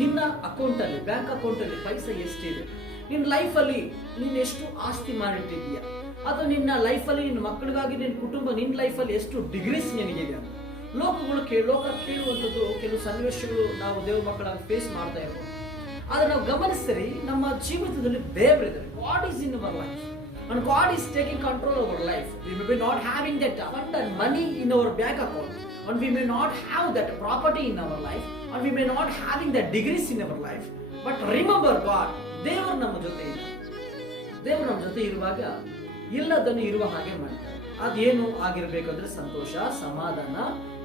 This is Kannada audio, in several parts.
ನಿನ್ನ ಅಕೌಂಟಲ್ಲಿ, ಬ್ಯಾಂಕ್ ಅಕೌಂಟಲ್ಲಿ ಪೈಸೆ ಎಷ್ಟಿದೆ, ನಿನ್ನ ಲೈಫಲ್ಲಿ ನೀನು ಎಷ್ಟು ಆಸ್ತಿ ಮಾಡಿಟ್ಟಿದೀಯಾ, ಅಥವಾ ನಿನ್ನ ಲೈಫಲ್ಲಿ ನಿನ್ನ ಮಕ್ಕಳಿಗಾಗಿ ನಿನ್ನ ಕುಟುಂಬ, ನಿನ್ನ ಲೈಫಲ್ಲಿ ಎಷ್ಟು ಡಿಗ್ರೀಸ್ ನಿನಗಿದೆ ಅಂತ ಲೋಕ ಕೇಳುವಂಥದ್ದು ಕೆಲವು ಸನ್ನಿವೇಶಗಳು ನಾವು ದೇವ್ರ ಮಕ್ಕಳಾಗಿ ಫೇಸ್ ಮಾಡ್ತಾ ಇರ್ಬೋದು. ಆದರೆ ನಾವು ಗಮನಿಸಿದರೆ ನಮ್ಮ ಜೀವಿತದಲ್ಲಿ ದೇವರಿದ್ದಾರೆ. God is in our life and God is taking control of our life. We may be not having that abundant money in our bank account, and we may not have that property in our life, and we may not having that degrees in our life, but remember God, ದೇವರು ನಮ್ಮ ಜೊತೆ ಇದೆ. ದೇವರು ನಮ್ಮ ಜೊತೆ ಇರುವಾಗ ಎಲ್ಲದನ್ನು ಇರುವ ಹಾಗೆ ಮಾಡ್ತಾರೆ. ಅದೇನು ಆಗಿರ್ಬೇಕಂದ್ರೆ ಸಂತೋಷ, ಸಮಾಧಾನ,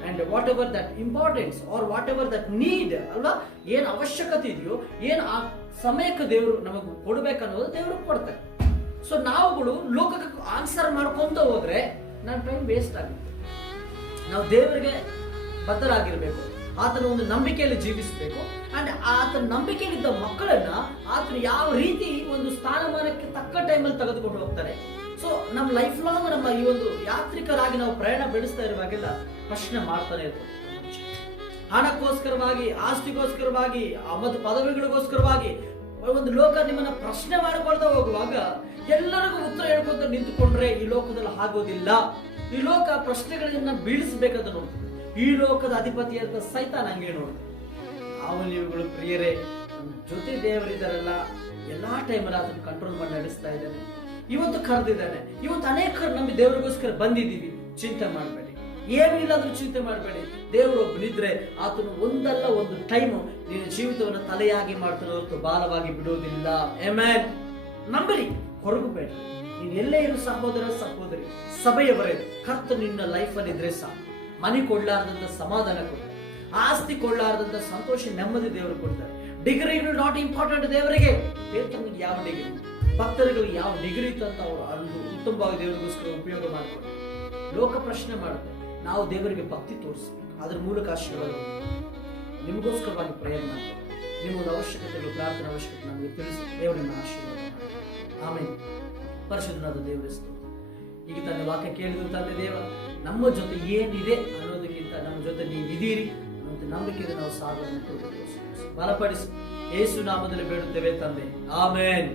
and whatever that importance or whatever that need ಅಲ್ವಾ, ಏನು ಅವಶ್ಯಕತೆ ಇದೆಯೋ, ಏನು ಆ ಸಮಯಕ್ಕೆ ದೇವರು ನಮಗೆ ಕೊಡ್ಬೇಕನ್ನೋದು ದೇವರು ಕೊಡ್ತಾರೆ. ಸೊ ನಾವುಗಳು ಲೋಕಕ್ಕೆ ಆನ್ಸರ್ ಮಾಡ್ಕೊಂತ ಹೋದ್ರೆ ನನ್ನ ಟೈಮ್ ವೇಸ್ಟ್ ಆಗುತ್ತೆ. ನಾವು ದೇವರಿಗೆ ಬದ್ಧರಾಗಿರ್ಬೇಕು, ಆತನ ಒಂದು ನಂಬಿಕೆಯಲ್ಲಿ ಜೀವಿಸಬೇಕು. ಅಂಡ್ ಆತನ ನಂಬಿಕೆಯಲ್ಲಿದ್ದ ಮಕ್ಕಳನ್ನ ಆತನ ಯಾವ ರೀತಿ ಒಂದು ಸ್ಥಾನಮಾನಕ್ಕೆ ತಕ್ಕ ಟೈಮಲ್ಲಿ ತೆಗೆದುಕೊಂಡು ಹೋಗ್ತಾರೆ. ಸೊ ನಮ್ಮ ಲೈಫ್ ಲಾಂಗ್ ನಮ್ಮ ಈ ಒಂದು ಯಾತ್ರಿಕರಾಗಿ ನಾವು ಪ್ರಯಾಣ ಬೆಳೆಸ್ತಾ ಇರುವಾಗೆಲ್ಲ ಪ್ರಶ್ನೆ ಮಾಡ್ತಾನೆ ಇರ್ತೀವಿ. ಹಣಕ್ಕೋಸ್ಕರವಾಗಿ, ಆಸ್ತಿಗೋಸ್ಕರವಾಗಿ ಮತ್ತು ಪದವಿಗಳಿಗೋಸ್ಕರವಾಗಿ ಒಂದು ಲೋಕ ನಿಮ್ಮನ್ನ ಪ್ರಶ್ನೆ ಮಾಡಿಕೊಳ್ತಾ ಹೋಗುವಾಗ ಎಲ್ಲರಿಗೂ ಉತ್ತರ ಹೇಳ್ಕೊಂತ ನಿಂತುಕೊಂಡ್ರೆ ಈ ಲೋಕದಲ್ಲಿ ಆಗೋದಿಲ್ಲ. ಈ ಲೋಕ ಪ್ರಶ್ನೆಗಳನ್ನ ಬೀಳಿಸಬೇಕಾದ ನೋಡ್ತದೆ. ಈ ಲೋಕದ ಅಧಿಪತಿಯಾದ ಸೈತಾನ ಹಂಗೆ ನೋಡ್ತದೆ. ನೀವುಗಳು ಪ್ರಿಯರೇ, ಜೊತೆ ದೇವರಿದ್ದಾರಲ್ಲ, ಎಲ್ಲಾ ಟೈಮಲ್ಲಿ ಅದನ್ನು ಕಂಟ್ರೋಲ್ ಮಾಡಿ ನಡೆಸ್ತಾ ಇದ್ದಾನೆ. ಇವತ್ತು ಕರೆದಿದ್ದಾನೆ. ಇವತ್ತು ಅನೇಕರು ನಮಗೆ ದೇವರಿಗೋಸ್ಕರ ಬಂದಿದ್ದೀವಿ. ಚಿಂತೆ ಮಾಡಬೇಡಿ, ಏನು ಇಲ್ಲಾದ್ರೂ ಚಿಂತೆ ಮಾಡಬೇಡಿ. ದೇವರು ಒಬ್ಬನಿದ್ರೆ ಆತನು ಒಂದಲ್ಲ ಒಂದು ಟೈಮು ನಿನ್ನ ಜೀವಿತವನ್ನು ತಲೆಯಾಗಿ ಮಾಡ್ತಾನೆ ಹೊರತು ಬಾಲವಾಗಿ ಬಿಡೋದಿಲ್ಲ. ಆಮೆನ್. ನಂಬರಿ, ಹೊರಗಬೇಡ. ನೀನು ಎಲ್ಲೇ ಇರು ಸಹೋದರ ಸಹೋದರಿ, ಸಭೆಯವರೇ, ಕರ್ತ ನಿನ್ನ ಲೈಫಲ್ಲಿ ಇದ್ರೆ ಸಾಕು. ಮನೆ ಕೊಡ್ಲಾರ್ದಂತ ಸಮಾಧಾನ ಕೊಡ್ತಾರೆ, ಆಸ್ತಿ ಕೊಡ್ಲಾರ್ದಂತ ಸಂತೋಷ, ನೆಮ್ಮದಿ ದೇವರು ಕೊಡ್ತಾರೆ. ಡಿಗ್ರಿಗಳು ನಾಟ್ ಇಂಪಾರ್ಟೆಂಟ್ ದೇವರಿಗೆ. ಪೇತ್ರನಿಗೆ ಯಾವ ಡಿಗ್ರಿ, ಭಕ್ತರುಗಳಿಗೆ ಯಾವ ಡಿಗ್ರಿ ಇತ್ತು ಅಂತ ಅವರು ಅಂದು ಉತ್ತಮವಾಗಿ ದೇವರಿಗೋಸ್ಕರ ಉಪಯೋಗ ಮಾಡಿಕೊಂಡು ಲೋಕ ಪ್ರಶ್ನೆ ಮಾಡುತ್ತೆ. ನಾವು ದೇವರಿಗೆ ಭಕ್ತಿ ತೋರಿಸ್ಬೇಕು, ಅದ್ರ ಮೂಲಕ ಆಶೀರ್ವಾದ. ನಿಮಗೋಸ್ಕರವಾಗಿ ಪ್ರಯತ್ನ ಮಾಡ್ತಾರೆ. ನಿಮ್ಮೊಂದು ಅವಶ್ಯಕತೆಗಳು, ಪ್ರಾರ್ಥನೆ ಅವಶ್ಯಕತೆ ನಮಗೆ ತಿಳಿಸಿ ದೇವರನ್ನ ಆಶೀರ್ವಾದ ಮಾಡಿ. ಆಮೇಲೆ ಪರಿಶುದ್ಧನಾದ ದೇವರ ಸ್ತೋತ್ರ. ಈಗ ತನ್ನ ವಾಕ್ಯ ಕೇಳಿದ ತಂದೆ ದೇವ, ನಮ್ಮ ಜೊತೆ ಏನಿದೆ ಅನ್ನೋದಕ್ಕಿಂತ ನಮ್ಮ ಜೊತೆ ನೀವಿದ್ದೀರಿ ಅನ್ನೋ ನಂಬಿಕೆಯಿಂದ ನಾವು ಸಾಗನ್ನು ಬಲಪಡಿಸಿ ಯೇಸು ನಾಮದಲ್ಲಿ ಬೇಡುತ್ತೇವೆ ತಂದೆ. ಆಮೇನ್.